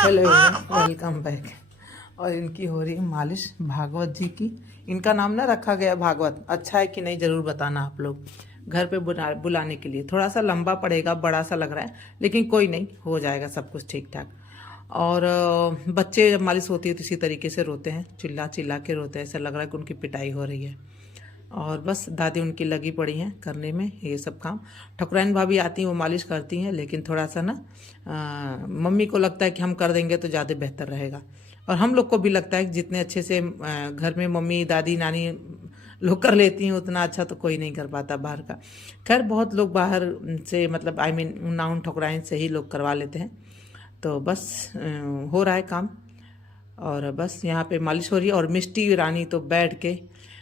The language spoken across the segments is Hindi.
Hello welcome back. और इनकी हो रही है मालिश भागवत जी की। इनका नाम ना रखा गया भागवत, अच्छा है कि नहीं ज़रूर बताना आप लोग। घर पे बुलाने के लिए थोड़ा सा लंबा पड़ेगा, बड़ा सा लग रहा है, लेकिन कोई नहीं, हो जाएगा सब कुछ ठीक ठाक। और बच्चे जब मालिश होती है तो इसी तरीके से रोते हैं, चिल्ला चिल्ला के रोते हैं, ऐसा लग रहा है कि उनकी पिटाई हो रही है। और बस दादी उनकी लगी पड़ी हैं करने में ये सब काम। ठकुराइन भाभी आती हैं, वो मालिश करती हैं, लेकिन थोड़ा सा ना मम्मी को लगता है कि हम कर देंगे तो ज़्यादा बेहतर रहेगा। और हम लोग को भी लगता है कि जितने अच्छे से घर में मम्मी दादी नानी लोग कर लेती हैं उतना अच्छा तो कोई नहीं कर पाता बाहर का। खैर बहुत लोग बाहर से मतलब नाउन ठकुराइन से ही लोग करवा लेते हैं। तो बस हो रहा है काम। और बस यहाँ पे मालिश हो रही है। और मिष्टी रानी तो बैठ के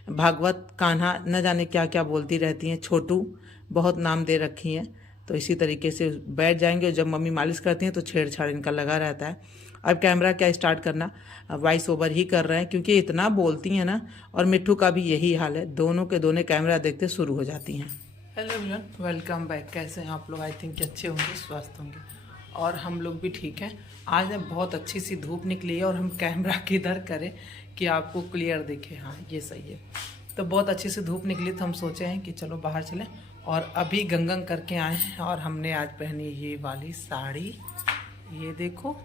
भागवत कान्हा न जाने क्या क्या बोलती रहती हैं, छोटू बहुत नाम दे रखी हैं। तो इसी तरीके से बैठ जाएंगे और जब मम्मी मालिश करती हैं तो छेड़छाड़ इनका लगा रहता है। अब कैमरा क्या स्टार्ट करना, वॉइस ओवर ही कर रहे हैं क्योंकि इतना बोलती हैं ना। और मिट्ठू का भी यही हाल है, दोनों के दोनों कैमरा देखते शुरू हो जाती हैं। Hello everyone, welcome back. कैसे हैं आप लोग? आई थिंक अच्छे होंगे, स्वस्थ होंगे। और हम लोग भी ठीक हैं। आज ना बहुत अच्छी सी धूप निकली है और हम कैमरा किधर करें कि आपको क्लियर दिखे। हाँ ये सही है। तो बहुत अच्छी सी धूप निकली तो हम सोचे हैं कि चलो बाहर चलें। और अभी गंगन करके आए हैं और हमने आज पहनी ये वाली साड़ी, ये देखो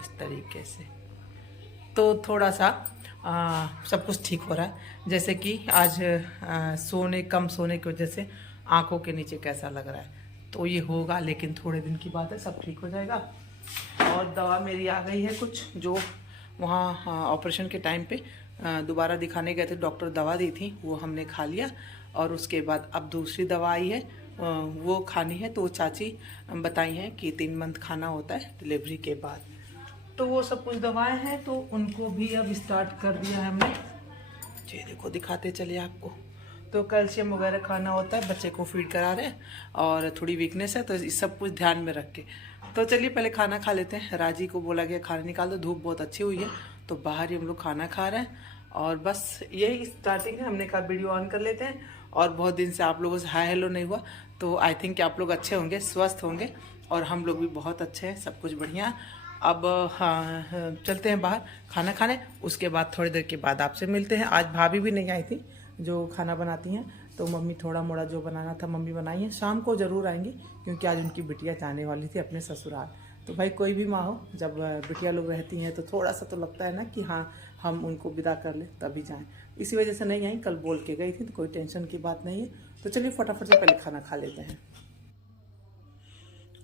इस तरीके से। तो थोड़ा सा सब कुछ ठीक हो रहा है। जैसे कि आज कम सोने की वजह से आंखों के नीचे कैसा लग रहा है, तो ये होगा, लेकिन थोड़े दिन की बात है, सब ठीक हो जाएगा। और दवा मेरी आ गई है कुछ, जो वहाँ ऑपरेशन के टाइम पे दोबारा दिखाने गए थे, डॉक्टर दवा दी थी, वो हमने खा लिया। और उसके बाद अब दूसरी दवा आई है, वो खानी है। तो वो चाची बताई हैं कि 3 मंथ खाना होता है डिलीवरी के बाद। तो वो सब कुछ दवाएं हैं, तो उनको भी अब स्टार्ट कर दिया है हमने। ये देखो दिखाते चले आपको। तो कैल्शियम वगैरह खाना होता है, बच्चे को फीड करा रहे हैं और थोड़ी वीकनेस है, तो इस सब कुछ ध्यान में रख के। तो चलिए पहले खाना खा लेते हैं। राजी को बोला गया खाना निकाल दो, धूप बहुत अच्छी हुई है, तो बाहर ही हम लोग खाना खा रहे हैं। और बस यही स्टार्टिंग है, हमने कहा वीडियो ऑन कर लेते हैं। और बहुत दिन से आप लोगों से हाय हेलो नहीं हुआ, तो आई थिंक आप लोग अच्छे होंगे, स्वस्थ होंगे, और हम लोग भी बहुत अच्छे हैं, सब कुछ बढ़िया। अब हाँ चलते हैं बाहर खाना खाने, उसके बाद थोड़ी देर के बाद आपसे मिलते हैं। आज भाभी भी नहीं आई थी जो खाना बनाती हैं, तो मम्मी थोड़ा मोड़ा जो बनाना था मम्मी बनाई है। शाम को ज़रूर आएंगी क्योंकि आज उनकी बिटिया जाने वाली थी अपने ससुराल। तो भाई कोई भी माँ हो, जब बिटिया लोग रहती हैं तो थोड़ा सा तो लगता है ना कि हाँ हम उनको विदा कर लें तभी जाएं। इसी वजह से नहीं आई, कल बोल के गई थी, तो कोई टेंशन की बात नहीं है। तो चलिए फटाफट से पहले खाना खा लेते हैं।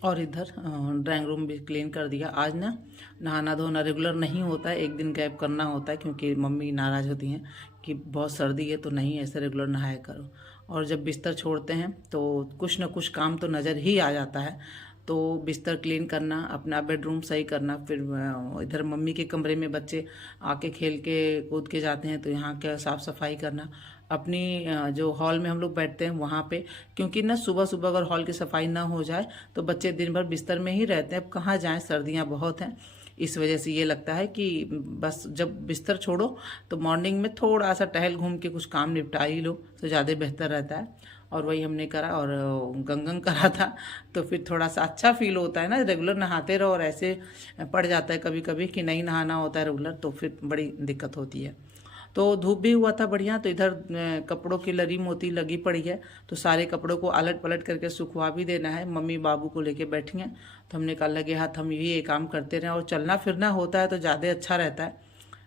और इधर ड्राइंग रूम भी क्लीन कर दिया। आज ना नहाना धोना रेगुलर नहीं होता है, एक दिन गैप करना होता है क्योंकि मम्मी नाराज़ होती हैं कि बहुत सर्दी है तो नहीं ऐसे रेगुलर नहाया करो। और जब बिस्तर छोड़ते हैं तो कुछ ना कुछ काम तो नज़र ही आ जाता है। तो बिस्तर क्लीन करना, अपना बेडरूम सही करना, फिर इधर मम्मी के कमरे में बच्चे आके खेल के कूद के जाते हैं तो यहाँ का साफ़ सफाई करना, अपनी जो हॉल में हम लोग बैठते हैं वहाँ पे, क्योंकि ना सुबह सुबह अगर हॉल की सफाई ना हो जाए तो बच्चे दिन भर बिस्तर में ही रहते हैं। अब कहाँ जाएं, सर्दियाँ बहुत हैं, इस वजह से ये लगता है कि बस जब बिस्तर छोड़ो तो मॉर्निंग में थोड़ा सा टहल घूम के कुछ काम निपटा ही लो तो ज़्यादा बेहतर रहता है। और वही हमने करा और गंगन करा था, तो फिर थोड़ा सा अच्छा फील होता है ना, रेगुलर नहाते रहो और ऐसे पड़ जाता है कभी कभी कि नहीं नहाना होता है रेगुलर, तो फिर बड़ी दिक्कत होती है। तो धूप भी हुआ था बढ़िया, तो इधर कपड़ों की लरी मोती लगी पड़ी है, तो सारे कपड़ों को अलट पलट करके सुखवा भी देना है। मम्मी बाबू को लेके बैठी हैं, तो हमने कहा लगे हाथ हम यही ये काम करते रहें। और चलना फिरना होता है तो ज़्यादा अच्छा रहता है,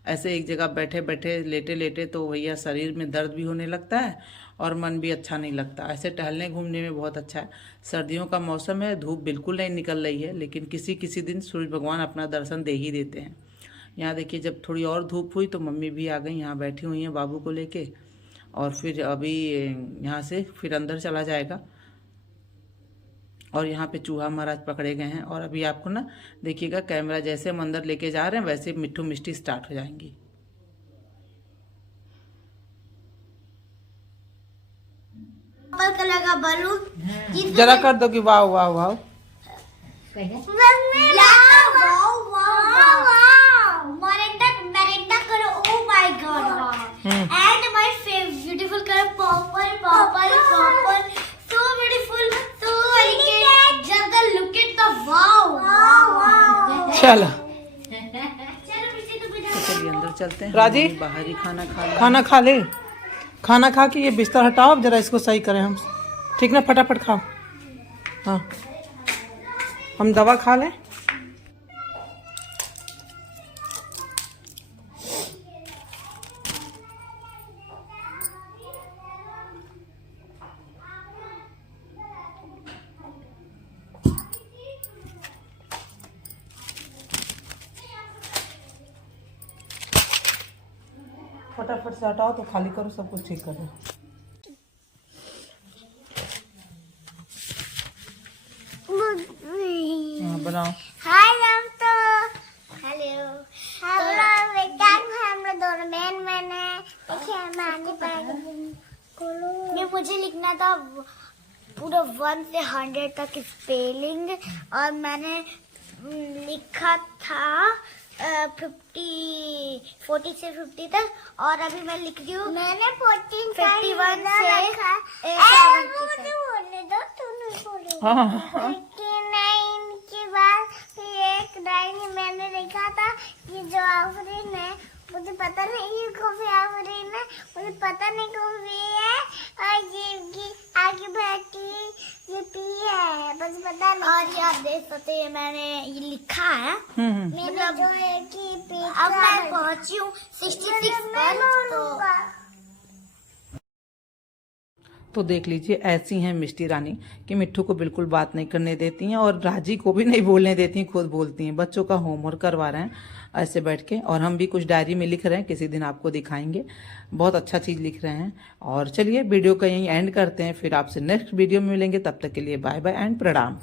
ऐसे एक जगह बैठे बैठे लेटे लेटे तो भैया शरीर में दर्द भी होने लगता है और मन भी अच्छा नहीं लगता। ऐसे टहलने घूमने में बहुत अच्छा है। सर्दियों का मौसम है, धूप बिल्कुल नहीं निकल रही है, लेकिन किसी किसी दिन सूर्य भगवान अपना दर्शन दे ही देते हैं। यहाँ देखिए जब थोड़ी और धूप हुई तो मम्मी भी आ गई, यहाँ बैठी हुई हैं बाबू को लेके। और फिर अभी यहाँ से फिर अंदर चला जाएगा। और यहाँ पे चूहा महाराज पकड़े गए हैं। और अभी आपको ना देखिएगा कैमरा जैसे हम अंदर लेके जा रहे हैं वैसे मिट्ठू मिष्टी स्टार्ट हो जाएंगी। कलर का बलून जरा कर दो कि वाह वाह वाह। And my beautiful color purple, so beautiful, so elegant. Just look at the wow. चलो चलते हैं, राजी? हम बाहर ही खाना खा लें। खाना खा ले, खाना खा के ये बिस्तर हटाओ, अब जरा इसको सही करें हम, ठीक ना? फटाफट खाओ। हाँ, हम दवा खा लें। फटाफट से हटाओ तो खाली करो, सब कुछ ठीक कर दो। हाँ, बनाओ। हाय हम तो हेलो हम लोग बेटा हम लोग दोनों बहन मैंने ये मुझे लिखना था पूरा 1 से 100 तक स्पेलिंग और मैंने लिखा था 40 से 50 तक और अभी मैं लिख रही हूँ मैंने 51 से 79 हाँ, के बाद फिर एक लाइन मैंने लिखा था कि जो आफरीन है मुझे पता नहीं ये कौन सी आफरीन है, मुझे पता नहीं कौन सी है और ये आगे बैठी ये पी है बस पता नहीं। और ये आप देख सकते हैं मैंने ये लिखा है मैंने जो है कि अब मैं पहुंची हूँ 66 पर। तो देख लीजिए, ऐसी हैं मिष्टी रानी कि मिट्ठू को बिल्कुल बात नहीं करने देती हैं और राजी को भी नहीं बोलने देती हैं, खुद बोलती हैं। बच्चों का होमवर्क करवा रहे हैं ऐसे बैठ के, और हम भी कुछ डायरी में लिख रहे हैं, किसी दिन आपको दिखाएंगे। बहुत अच्छा चीज़ लिख रहे हैं। और चलिए वीडियो का यहीं एंड करते हैं, फिर आपसे नेक्स्ट वीडियो में मिलेंगे। तब तक के लिए बाय बाय एंड प्रणाम।